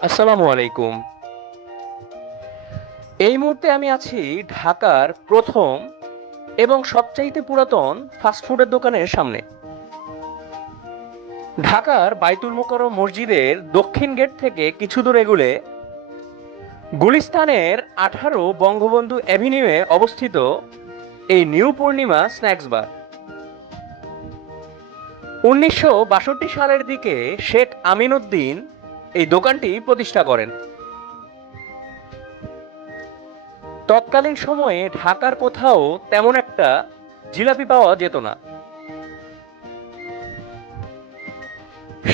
আসসালামু আলাইকুম। এই মুহূর্তে আমি আছি ঢাকার প্রথম এবং সবচাইতে পুরাতন ফাস্টফুডের দোকানের সামনে। ঢাকার বাইতুল মোকরম মসজিদের দক্ষিণ গেট থেকে কিছু দূর এগুলে গুলিস্তানের আঠারো বঙ্গবন্ধু অ্যাভিনিউয়ে অবস্থিত এই নিউ পূর্ণিমা স্ন্যাক্স বার। উনিশশো বাষট্টি সালের দিকে শেখ আমিনউদ্দিন এই দোকানটি প্রতিষ্ঠা করেন। তৎকালীন সময়ে ঢাকার কোথাও তেমন একটা জিলাপি পাওয়া যেত না।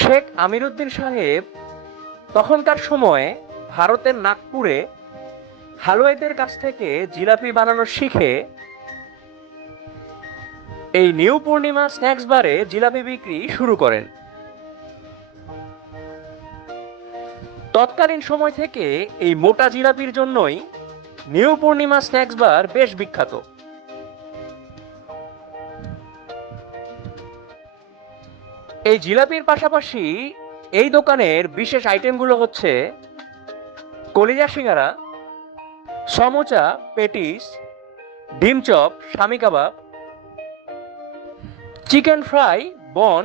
শেখ আমিরুদ্দিন সাহেব তখনকার সময়ে ভারতের নাগপুরে হালুয়াইদের কাছ থেকে জিলাপি বানানো শিখে এই নিউ পূর্ণিমা স্ন্যাক্স বারে জিলাপি বিক্রি শুরু করেন। তৎকালীন সময় থেকে এই মোটা জিলাপির জন্যই নিউ পূর্ণিমা স্ন্যাক্স বার বেশ বিখ্যাত। এই জিলাপির পাশাপাশি এই দোকানের বিশেষ আইটেমগুলো হচ্ছে কলিজা সিঙ্গারা, সমোচা, পেটিস, ডিম চপ, স্বামী কাবাব, চিকেন ফ্রাই, বন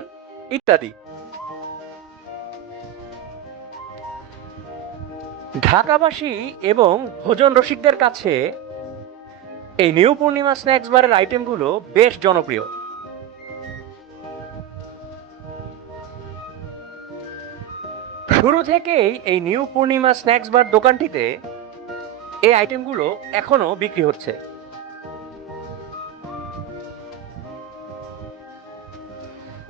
ইত্যাদি। ঢাকাবাসী এবং ভোজন রসিকদের কাছে এই নিউ পূর্ণিমা স্ন্যাক্স বারের আইটেমগুলো বেশ জনপ্রিয়। শুরু থেকেই এই নিউ পূর্ণিমা স্ন্যাক্স বার দোকানটিতে এই আইটেমগুলো এখনও বিক্রি হচ্ছে।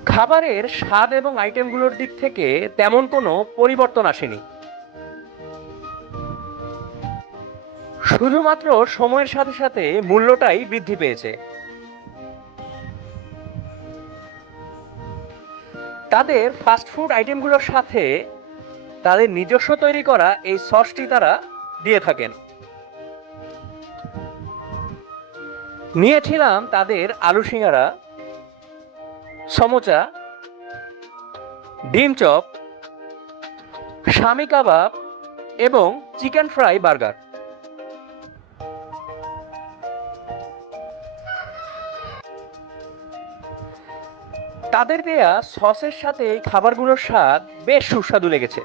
খাবারের স্বাদ এবং আইটেমগুলোর দিক থেকে তেমন কোনো পরিবর্তন আসেনি। শুধুমাত্র সময়ের সাথে সাথে মূল্যটাই বৃদ্ধি পেয়েছে। তাদের ফাস্টফুড আইটেমগুলোর সাথে তাদের নিজস্ব তৈরি করা এই সসটি তারা দিয়ে থাকেন। নিয়েছিলাম তাদের আলু সিঙ্গারা, সমোচা, ডিম চপ, স্বামী কাবাব এবং চিকেন ফ্রাই বার্গার। তাদের দেয়া সসের সাথে এই খাবারগুলোর স্বাদ বেশ সুস্বাদু লেগেছে।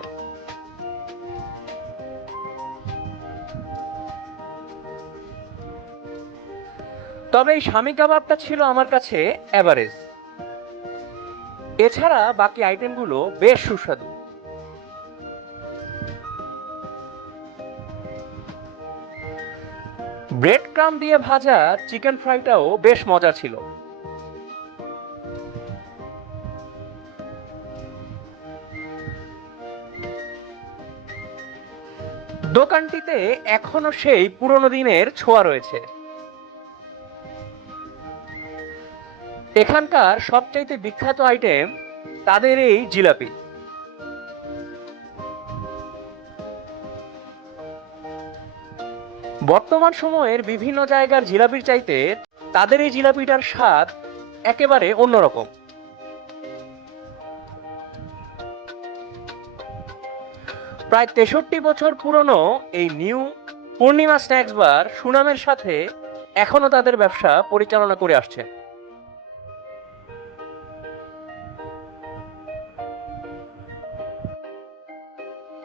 তবে এই স্বামী কাবাবটা ছিল আমার কাছে অ্যাভারেজ এছাড়া বাকি আইটেমগুলো বেশ সুস্বাদু। ব্রেড ক্রাম দিয়ে ভাজা চিকেন ফ্রাইটাও বেশ মজা ছিল। দোকানটিতে এখনও সেই পুরনো দিনের ছোঁয়া রয়েছে। এখানকার সবচাইতে বিখ্যাত আইটেম তাদের এই জিলাপি। বর্তমান সময়ের বিভিন্ন জায়গার জিলাপির চাইতে তাদের এই জিলাপিটার স্বাদ একেবারে অন্যরকম। প্রায় তেষট্টি বছর পুরনো এই নিউ পূর্ণিমা স্ন্যাক্স বার সুনামের সাথে এখনও তাদের ব্যবসা পরিচালনা করে আসছে।